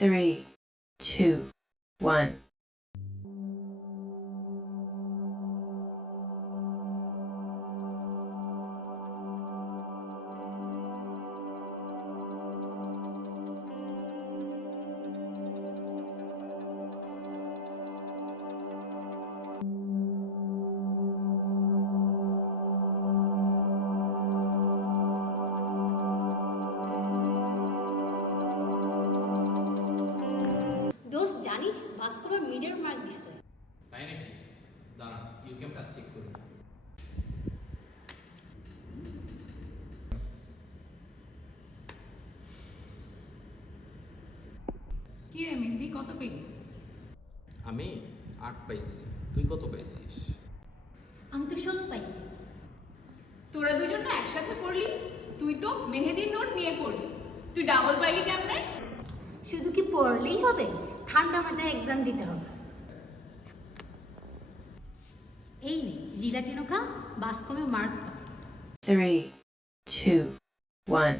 3, 2, 1. দোস্ত জানিস ভাস্কর মিডের মার্ক দিছে। তাই নাকি? দাঁড়া ইউকেমটা চেক করি। কি রে মেহেদি, কত পেলি? আমি 8 পাইছি, তুই কত পাইছিস? আমি তো 16 পাইছি। তোরা দুজন না একসাথে পড়লি, তুই তো মেহেদির নোট নিয়ে পড়লি, তুই ডাবল পাইলি কেমনে? শুধু কি পড়লেই হবে? ঠান্ডা মাথায় এক্সাম দিতে হবে। এই নে জিলাটিনো খা, বাসকমে মার্ক পাবে। 3, 2, 1.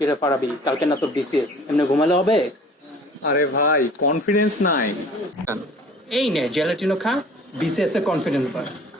কিরে ফারাবি, কালকে না তোর বিসিএস, এমনি ঘুমালে হবে? আরে ভাই কনফিডেন্স নাই। এই নে জেলাটিনো খা, বিসিএস এর কনফিডেন্স বাড়ে।